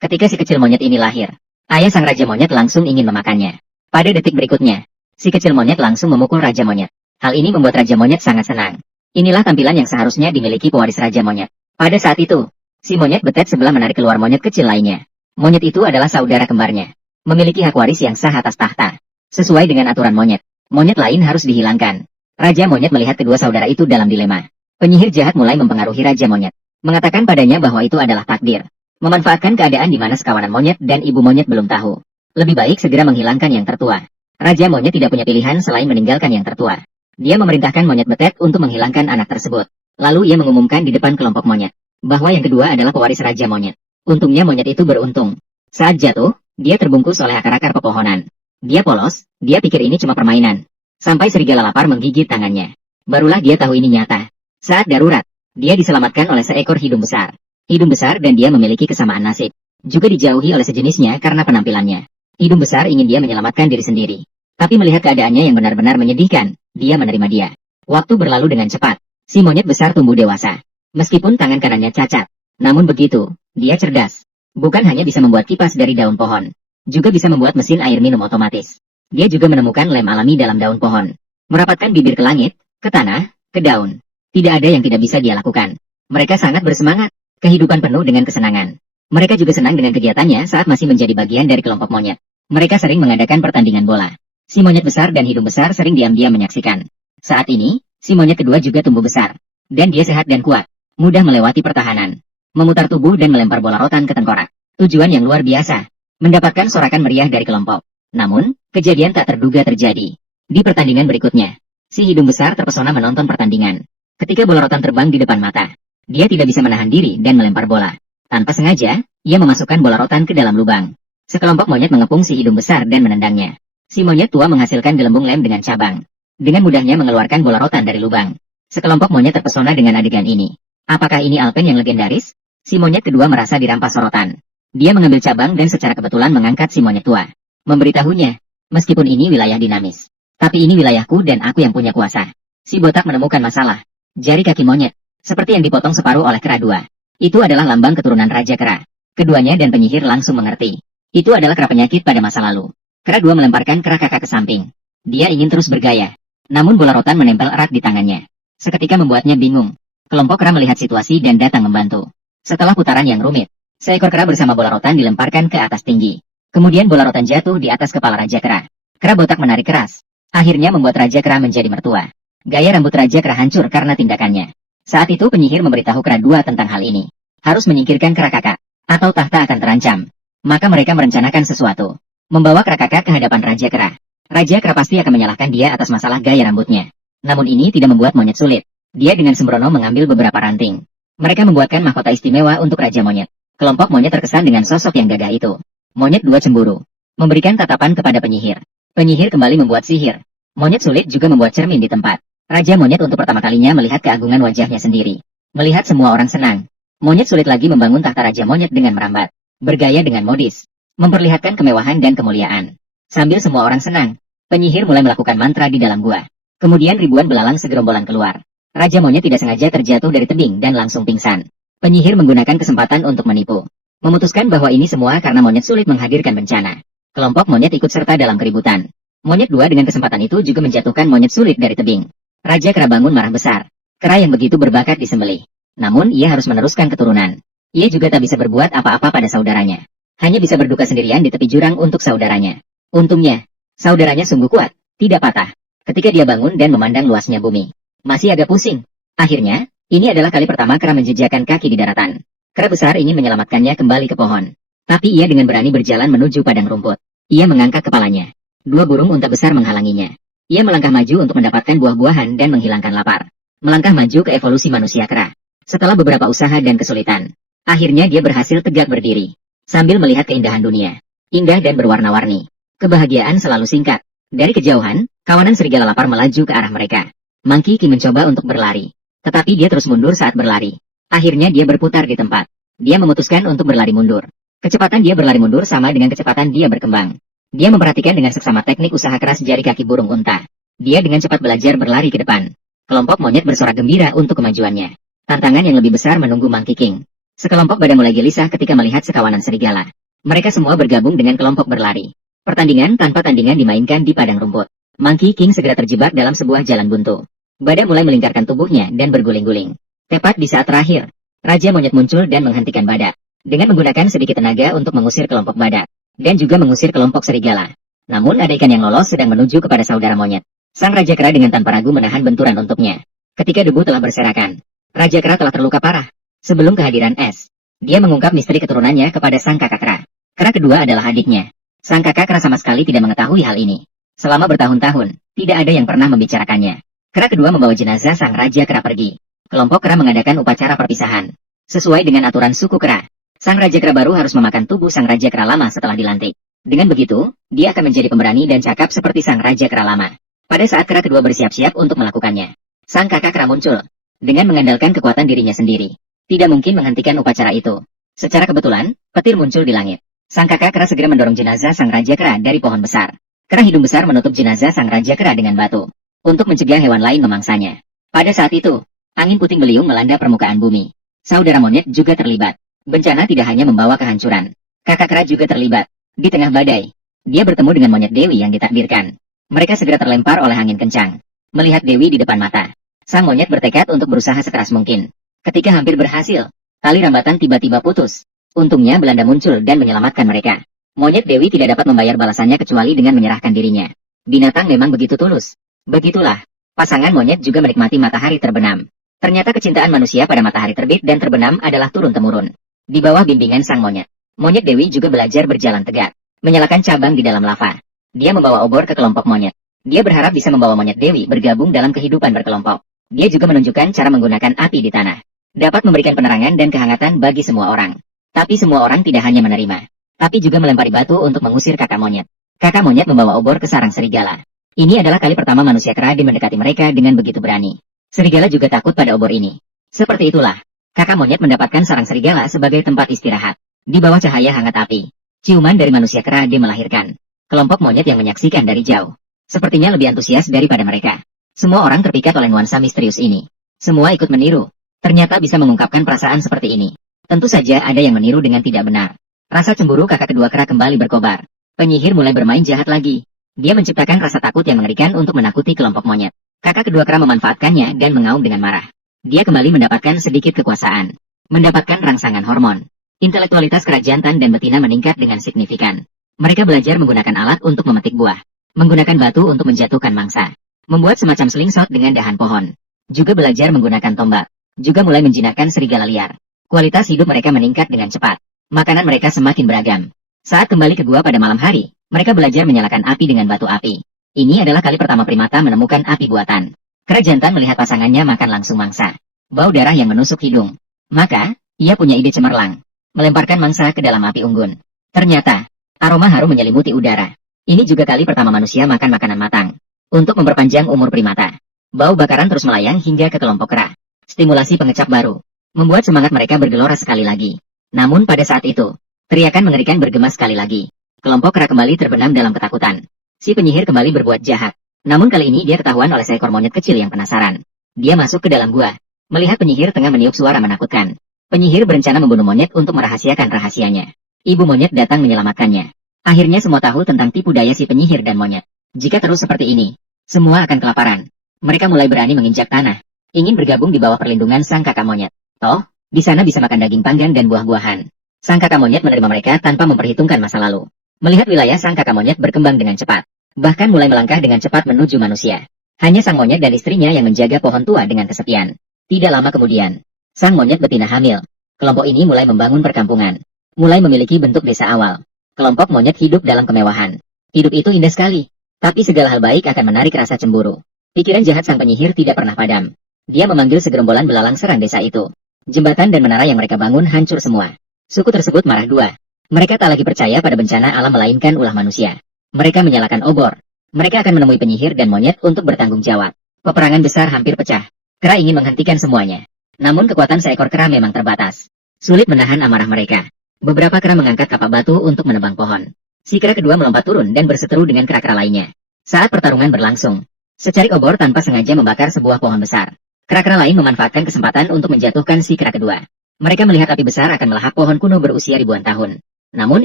Ketika si kecil monyet ini lahir, ayah sang raja monyet langsung ingin memakannya. Pada detik berikutnya, si kecil monyet langsung memukul raja monyet. Hal ini membuat raja monyet sangat senang. Inilah tampilan yang seharusnya dimiliki pewaris raja monyet. Pada saat itu, si monyet betet sebelah menarik keluar monyet kecil lainnya. Monyet itu adalah saudara kembarnya, memiliki hak waris yang sah atas tahta. Sesuai dengan aturan monyet, monyet lain harus dihilangkan. Raja monyet melihat kedua saudara itu dalam dilema. Penyihir jahat mulai mempengaruhi raja monyet, mengatakan padanya bahwa itu adalah takdir. Memanfaatkan keadaan di mana sekawanan monyet dan ibu monyet belum tahu. Lebih baik segera menghilangkan yang tertua. Raja monyet tidak punya pilihan selain meninggalkan yang tertua. Dia memerintahkan monyet betet untuk menghilangkan anak tersebut. Lalu ia mengumumkan di depan kelompok monyet, bahwa yang kedua adalah pewaris raja monyet. Untungnya monyet itu beruntung. Saat jatuh, dia terbungkus oleh akar-akar pepohonan. Dia polos, dia pikir ini cuma permainan. Sampai serigala lapar menggigit tangannya. Barulah dia tahu ini nyata. Saat darurat, dia diselamatkan oleh seekor hidung besar. Hidung besar dan dia memiliki kesamaan nasib. Juga dijauhi oleh sejenisnya karena penampilannya. Hidung besar ingin dia menyelamatkan diri sendiri. Tapi melihat keadaannya yang benar-benar menyedihkan, dia menerima dia. Waktu berlalu dengan cepat. Si monyet besar tumbuh dewasa. Meskipun tangan kanannya cacat. Namun begitu, dia cerdas. Bukan hanya bisa membuat kipas dari daun pohon. Juga bisa membuat mesin air minum otomatis. Dia juga menemukan lem alami dalam daun pohon. Merapatkan bibir ke langit, ke tanah, ke daun. Tidak ada yang tidak bisa dia lakukan. Mereka sangat bersemangat. Kehidupan penuh dengan kesenangan. Mereka juga senang dengan kegiatannya saat masih menjadi bagian dari kelompok monyet. Mereka sering mengadakan pertandingan bola. Si monyet besar dan hidung besar sering diam-diam menyaksikan. Saat ini, si monyet kedua juga tumbuh besar. Dan dia sehat dan kuat. Mudah melewati pertahanan. Memutar tubuh dan melempar bola rotan ke tengkorak. Tujuan yang luar biasa. Mendapatkan sorakan meriah dari kelompok. Namun, kejadian tak terduga terjadi. Di pertandingan berikutnya, si hidung besar terpesona menonton pertandingan. Ketika bola rotan terbang di depan mata, dia tidak bisa menahan diri dan melempar bola. Tanpa sengaja, ia memasukkan bola rotan ke dalam lubang. Sekelompok monyet mengepung si hidung besar dan menendangnya. Si monyet tua menghasilkan gelembung lem dengan cabang. Dengan mudahnya mengeluarkan bola rotan dari lubang. Sekelompok monyet terpesona dengan adegan ini. Apakah ini Alpen yang legendaris? Si monyet kedua merasa dirampas sorotan. Dia mengambil cabang dan secara kebetulan mengangkat si monyet tua. Memberitahunya, meskipun ini wilayah dinamis. Tapi ini wilayahku dan aku yang punya kuasa. Si botak menemukan masalah. Jari kaki monyet, seperti yang dipotong separuh oleh kera dua. Itu adalah lambang keturunan Raja Kera. Keduanya dan penyihir langsung mengerti. Itu adalah kera penyakit pada masa lalu. Kera dua melemparkan kera kakak ke samping. Dia ingin terus bergaya. Namun bola rotan menempel erat di tangannya. Seketika membuatnya bingung. Kelompok kera melihat situasi dan datang membantu. Setelah putaran yang rumit, seekor kera bersama bola rotan dilemparkan ke atas tinggi. Kemudian bola rotan jatuh di atas kepala Raja Kera. Kera botak menarik keras. Akhirnya membuat Raja Kera menjadi mertua. Gaya rambut Raja Kera hancur karena tindakannya. Saat itu penyihir memberitahu kera dua tentang hal ini. Harus menyingkirkan kera kakak, atau tahta akan terancam. Maka mereka merencanakan sesuatu. Membawa kera kakak ke hadapan Raja Kera. Raja Kera pasti akan menyalahkan dia atas masalah gaya rambutnya. Namun ini tidak membuat monyet sulit. Dia dengan sembrono mengambil beberapa ranting. Mereka membuatkan mahkota istimewa untuk Raja Monyet. Kelompok monyet terkesan dengan sosok yang gagah itu. Monyet dua cemburu. Memberikan tatapan kepada penyihir. Penyihir kembali membuat sihir. Monyet sulit juga membuat cermin di tempat. Raja monyet untuk pertama kalinya melihat keagungan wajahnya sendiri. Melihat semua orang senang. Monyet sulit lagi membangun tahta Raja Monyet dengan merambat. Bergaya dengan modis. Memperlihatkan kemewahan dan kemuliaan. Sambil semua orang senang, penyihir mulai melakukan mantra di dalam gua. Kemudian ribuan belalang segerombolan keluar. Raja Monyet tidak sengaja terjatuh dari tebing dan langsung pingsan. Penyihir menggunakan kesempatan untuk menipu. Memutuskan bahwa ini semua karena monyet sulit menghadirkan bencana. Kelompok monyet ikut serta dalam keributan. Monyet dua dengan kesempatan itu juga menjatuhkan monyet sulit dari tebing. Raja Kera bangun marah besar. Kera yang begitu berbakat disembelih. Namun ia harus meneruskan keturunan. Ia juga tak bisa berbuat apa-apa pada saudaranya. Hanya bisa berduka sendirian di tepi jurang untuk saudaranya. Untungnya, saudaranya sungguh kuat, tidak patah. Ketika dia bangun dan memandang luasnya bumi, masih agak pusing. Akhirnya, ini adalah kali pertama kera menjejakkan kaki di daratan. Kera besar ingin menyelamatkannya kembali ke pohon. Tapi ia dengan berani berjalan menuju padang rumput. Ia mengangkat kepalanya. Dua burung unta besar menghalanginya. Ia melangkah maju untuk mendapatkan buah-buahan dan menghilangkan lapar. Melangkah maju ke evolusi manusia kera. Setelah beberapa usaha dan kesulitan, akhirnya dia berhasil tegak berdiri. Sambil melihat keindahan dunia. Indah dan berwarna-warni. Kebahagiaan selalu singkat. Dari kejauhan, kawanan serigala lapar melaju ke arah mereka. Monkey King mencoba untuk berlari. Tetapi dia terus mundur saat berlari. Akhirnya dia berputar di tempat. Dia memutuskan untuk berlari mundur. Kecepatan dia berlari mundur sama dengan kecepatan dia berkembang. Dia memperhatikan dengan seksama teknik usaha keras jari kaki burung unta. Dia dengan cepat belajar berlari ke depan. Kelompok monyet bersorak gembira untuk kemajuannya. Tantangan yang lebih besar menunggu Monkey King. Sekelompok badan mulai gelisah ketika melihat sekawanan serigala. Mereka semua bergabung dengan kelompok berlari. Pertandingan tanpa tandingan dimainkan di padang rumput. Monkey King segera terjebak dalam sebuah jalan buntu. Badak mulai melingkarkan tubuhnya dan berguling-guling. Tepat di saat terakhir, Raja Monyet muncul dan menghentikan badak. Dengan menggunakan sedikit tenaga untuk mengusir kelompok badak. Dan juga mengusir kelompok serigala. Namun ada ikan yang lolos sedang menuju kepada saudara monyet. Sang Raja Kera dengan tanpa ragu menahan benturan untuknya. Ketika debu telah berserakan, Raja Kera telah terluka parah. Sebelum kehadiran Es, dia mengungkap misteri keturunannya kepada sang kakak kera. Kera kedua adalah adiknya. Sang kakak kera sama sekali tidak mengetahui hal ini. Selama bertahun-tahun, tidak ada yang pernah membicarakannya. Kera kedua membawa jenazah sang Raja Kera pergi. Kelompok kera mengadakan upacara perpisahan. Sesuai dengan aturan suku kera, sang Raja Kera baru harus memakan tubuh sang Raja Kera lama setelah dilantik. Dengan begitu, dia akan menjadi pemberani dan cakap seperti sang Raja Kera lama. Pada saat kera kedua bersiap-siap untuk melakukannya, sang kakak kera muncul. Dengan mengandalkan kekuatan dirinya sendiri, tidak mungkin menghentikan upacara itu. Secara kebetulan, petir muncul di langit. Sang kakak kera segera mendorong jenazah sang Raja Kera dari pohon besar. Kera hidung besar menutup jenazah sang Raja Kera dengan batu, untuk mencegah hewan lain memangsanya. Pada saat itu, angin puting beliung melanda permukaan bumi. Saudara monyet juga terlibat. Bencana tidak hanya membawa kehancuran. Kakak kera juga terlibat. Di tengah badai, dia bertemu dengan monyet Dewi yang ditakdirkan. Mereka segera terlempar oleh angin kencang. Melihat Dewi di depan mata, sang monyet bertekad untuk berusaha sekeras mungkin. Ketika hampir berhasil, tali rambatan tiba-tiba putus. Untungnya Belanda muncul dan menyelamatkan mereka. Monyet Dewi tidak dapat membayar balasannya kecuali dengan menyerahkan dirinya. Binatang memang begitu tulus. Begitulah, pasangan monyet juga menikmati matahari terbenam. Ternyata kecintaan manusia pada matahari terbit dan terbenam adalah turun-temurun. Di bawah bimbingan sang monyet, monyet Dewi juga belajar berjalan tegak, menyalakan cabang di dalam lava. Dia membawa obor ke kelompok monyet. Dia berharap bisa membawa monyet Dewi bergabung dalam kehidupan berkelompok. Dia juga menunjukkan cara menggunakan api di tanah. Dapat memberikan penerangan dan kehangatan bagi semua orang. Tapi semua orang tidak hanya menerima, tapi juga melempari batu untuk mengusir kakak monyet. Kakak monyet membawa obor ke sarang serigala. Ini adalah kali pertama manusia kera mendekati mereka dengan begitu berani. Serigala juga takut pada obor ini. Seperti itulah, kakak monyet mendapatkan sarang serigala sebagai tempat istirahat. Di bawah cahaya hangat api, ciuman dari manusia kera melahirkan. Kelompok monyet yang menyaksikan dari jauh, sepertinya lebih antusias daripada mereka. Semua orang terpikat oleh nuansa misterius ini. Semua ikut meniru. Ternyata bisa mengungkapkan perasaan seperti ini. Tentu saja ada yang meniru dengan tidak benar. Rasa cemburu kakak kedua kera kembali berkobar. Penyihir mulai bermain jahat lagi. Dia menciptakan rasa takut yang mengerikan untuk menakuti kelompok monyet. Kakak kedua kera memanfaatkannya dan mengaum dengan marah. Dia kembali mendapatkan sedikit kekuasaan. Mendapatkan rangsangan hormon. Intelektualitas kera jantan dan betina meningkat dengan signifikan. Mereka belajar menggunakan alat untuk memetik buah. Menggunakan batu untuk menjatuhkan mangsa. Membuat semacam slingshot dengan dahan pohon. Juga belajar menggunakan tombak. Juga mulai menjinakkan serigala liar. Kualitas hidup mereka meningkat dengan cepat. Makanan mereka semakin beragam. Saat kembali ke gua pada malam hari, mereka belajar menyalakan api dengan batu api. Ini adalah kali pertama primata menemukan api buatan. Kera jantan melihat pasangannya makan langsung mangsa. Bau darah yang menusuk hidung. Maka, ia punya ide cemerlang. Melemparkan mangsa ke dalam api unggun. Ternyata, aroma harum menyelimuti udara. Ini juga kali pertama manusia makan makanan matang. Untuk memperpanjang umur primata. Bau bakaran terus melayang hingga ke kelompok kera. Stimulasi pengecap baru. Membuat semangat mereka bergelora sekali lagi. Namun pada saat itu, teriakan mengerikan bergema sekali lagi. Kelompok kera kembali terbenam dalam ketakutan. Si penyihir kembali berbuat jahat. Namun kali ini dia ketahuan oleh seekor monyet kecil yang penasaran. Dia masuk ke dalam gua. Melihat penyihir tengah meniup suara menakutkan. Penyihir berencana membunuh monyet untuk merahasiakan rahasianya. Ibu monyet datang menyelamatkannya. Akhirnya semua tahu tentang tipu daya si penyihir dan monyet. Jika terus seperti ini, semua akan kelaparan. Mereka mulai berani menginjak tanah. Ingin bergabung di bawah perlindungan sang kakak monyet. Toh, di sana bisa makan daging panggang dan buah-buahan. Sang kakak monyet menerima mereka tanpa memperhitungkan masa lalu. Melihat wilayah sang kakak monyet berkembang dengan cepat. Bahkan mulai melangkah dengan cepat menuju manusia. Hanya sang monyet dan istrinya yang menjaga pohon tua dengan kesepian. Tidak lama kemudian, sang monyet betina hamil. Kelompok ini mulai membangun perkampungan. Mulai memiliki bentuk desa awal. Kelompok monyet hidup dalam kemewahan. Hidup itu indah sekali. Tapi segala hal baik akan menarik rasa cemburu. Pikiran jahat sang penyihir tidak pernah padam. Dia memanggil segerombolan belalang serang desa itu. Jembatan dan menara yang mereka bangun hancur semua. Suku tersebut marah dua. Mereka tak lagi percaya pada bencana alam melainkan ulah manusia. Mereka menyalakan obor. Mereka akan menemui penyihir dan monyet untuk bertanggung jawab. Peperangan besar hampir pecah. Kera ingin menghentikan semuanya. Namun kekuatan seekor kera memang terbatas. Sulit menahan amarah mereka. Beberapa kera mengangkat kapak batu untuk menebang pohon. Si kera kedua melompat turun dan berseteru dengan kera-kera lainnya. Saat pertarungan berlangsung, secarik obor tanpa sengaja membakar sebuah pohon besar. Kera-kera lain memanfaatkan kesempatan untuk menjatuhkan si kera kedua. Mereka melihat api besar akan melahap pohon kuno berusia ribuan tahun. Namun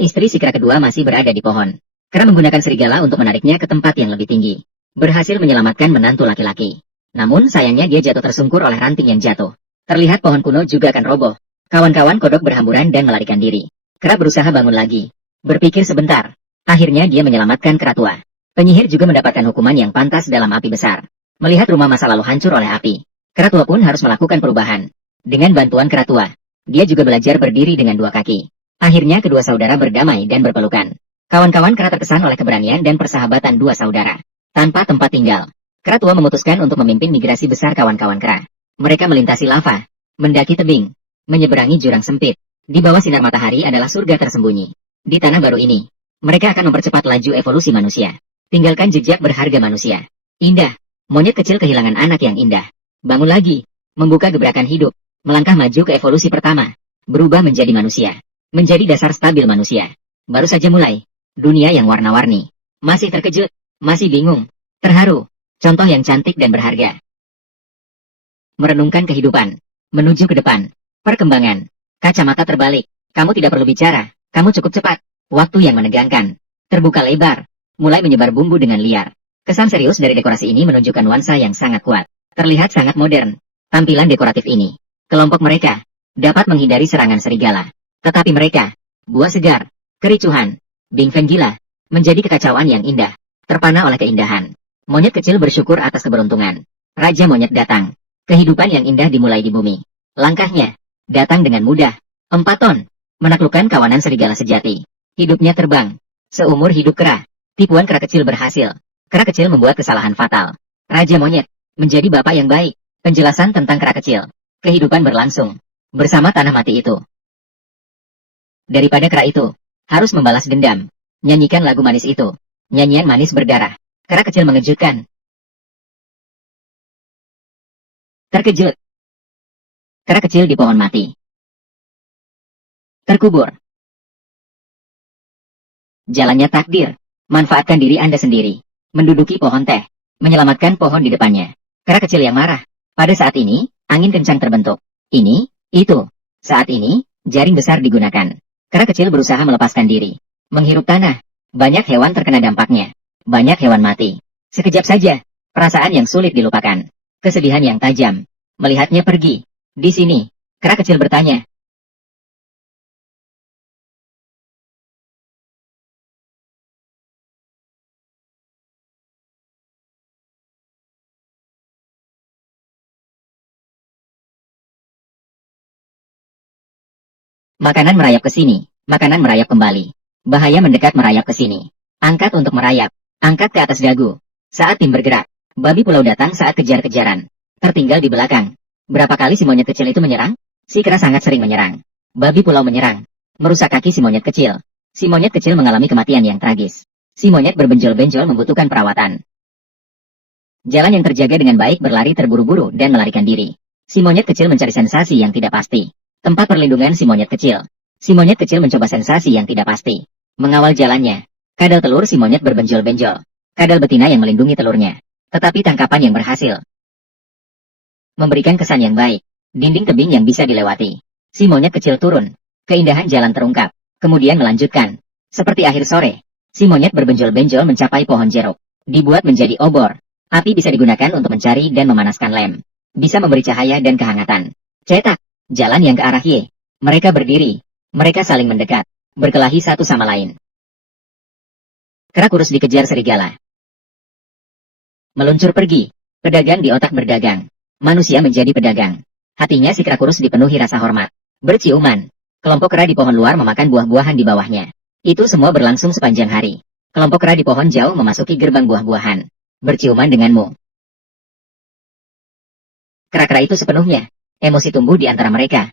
istri si kera kedua masih berada di pohon. Kera menggunakan serigala untuk menariknya ke tempat yang lebih tinggi. Berhasil menyelamatkan menantu laki-laki. Namun sayangnya dia jatuh tersungkur oleh ranting yang jatuh. Terlihat pohon kuno juga akan roboh. Kawan-kawan kodok berhamburan dan melarikan diri. Kera berusaha bangun lagi. Berpikir sebentar. Akhirnya dia menyelamatkan kera tua. Penyihir juga mendapatkan hukuman yang pantas dalam api besar. Melihat rumah masa lalu hancur oleh api, kera tua pun harus melakukan perubahan. Dengan bantuan kera tua, dia juga belajar berdiri dengan dua kaki. Akhirnya kedua saudara berdamai dan berpelukan. Kawan-kawan kera terkesan oleh keberanian dan persahabatan dua saudara. Tanpa tempat tinggal, kera tua memutuskan untuk memimpin migrasi besar kawan-kawan kera. Mereka melintasi lava, mendaki tebing, menyeberangi jurang sempit. Di bawah sinar matahari adalah surga tersembunyi. Di tanah baru ini, mereka akan mempercepat laju evolusi manusia. Tinggalkan jejak berharga manusia. Indah. Monyet kecil kehilangan anak yang indah. Bangun lagi. Membuka gebrakan hidup. Melangkah maju ke evolusi pertama. Berubah menjadi manusia. Menjadi dasar stabil manusia. Baru saja mulai. Dunia yang warna-warni. Masih terkejut. Masih bingung. Terharu. Contoh yang cantik dan berharga. Merenungkan kehidupan. Menuju ke depan. Perkembangan. Kacamata terbalik. Kamu tidak perlu bicara. Kamu cukup cepat. Waktu yang menegangkan. Terbuka lebar. Mulai menyebar bumbu dengan liar. Kesan serius dari dekorasi ini menunjukkan nuansa yang sangat kuat. Terlihat sangat modern. Tampilan dekoratif ini, kelompok mereka, dapat menghindari serangan serigala. Tetapi mereka, buah segar, kericuhan, Bing-Feng gila, menjadi kekacauan yang indah. Terpana oleh keindahan. Monyet kecil bersyukur atas keberuntungan. Raja monyet datang. Kehidupan yang indah dimulai di bumi. Langkahnya, datang dengan mudah. 4 ton, menaklukkan kawanan serigala sejati. Hidupnya terbang. Seumur hidup kera. Tipuan kera kecil berhasil. Kera kecil membuat kesalahan fatal. Raja monyet menjadi bapak yang baik. Penjelasan tentang kera kecil. Kehidupan berlangsung bersama tanah mati itu. Daripada kera itu harus membalas dendam, nyanyikan lagu manis itu. Nyanyian manis berdarah. Kera kecil mengejutkan. Terkejut. Kera kecil di pohon mati. Terkubur. Jalannya takdir. Manfaatkan diri Anda sendiri. Menduduki pohon teh. Menyelamatkan pohon di depannya. Kera kecil yang marah. Pada saat ini, angin kencang terbentuk. Ini, itu. Saat ini, jaring besar digunakan. Kera kecil berusaha melepaskan diri. Menghirup tanah. Banyak hewan terkena dampaknya. Banyak hewan mati. Sekejap saja. Perasaan yang sulit dilupakan. Kesedihan yang tajam. Melihatnya pergi. Di sini, kera kecil bertanya. Makanan merayap ke sini, makanan merayap kembali. Bahaya mendekat merayap ke sini. Angkat untuk merayap, angkat ke atas dagu. Saat tim bergerak, babi pulau datang saat kejar-kejaran. Tertinggal di belakang. Berapa kali si monyet kecil itu menyerang? Si kera sangat sering menyerang. Babi pulau menyerang. Merusak kaki si monyet kecil. Si monyet kecil mengalami kematian yang tragis. Si monyet berbenjol-benjol membutuhkan perawatan. Jalan yang terjaga dengan baik berlari terburu-buru dan melarikan diri. Si monyet kecil mencari sensasi yang tidak pasti. Tempat perlindungan si monyet kecil. Si monyet kecil mencoba sensasi yang tidak pasti. Mengawal jalannya. Kadal telur si monyet berbenjol-benjol. Kadal betina yang melindungi telurnya. Tetapi tangkapan yang berhasil. Memberikan kesan yang baik. Dinding tebing yang bisa dilewati. Si monyet kecil turun. Keindahan jalan terungkap. Kemudian melanjutkan. Seperti akhir sore. Si monyet berbenjol-benjol mencapai pohon jeruk. Dibuat menjadi obor. Api bisa digunakan untuk mencari dan memanaskan lem. Bisa memberi cahaya dan kehangatan. Cetak. Jalan yang ke arah Y. Mereka berdiri. Mereka saling mendekat. Berkelahi satu sama lain. Kera kurus dikejar serigala. Meluncur pergi. Pedagang di otak berdagang. Manusia menjadi pedagang. Hatinya si kera kurus dipenuhi rasa hormat. Berciuman. Kelompok kera di pohon luar memakan buah-buahan di bawahnya. Itu semua berlangsung sepanjang hari. Kelompok kera di pohon jauh memasuki gerbang buah-buahan. Berciuman denganmu. Kera-kera itu sepenuhnya. Emosi tumbuh di antara mereka.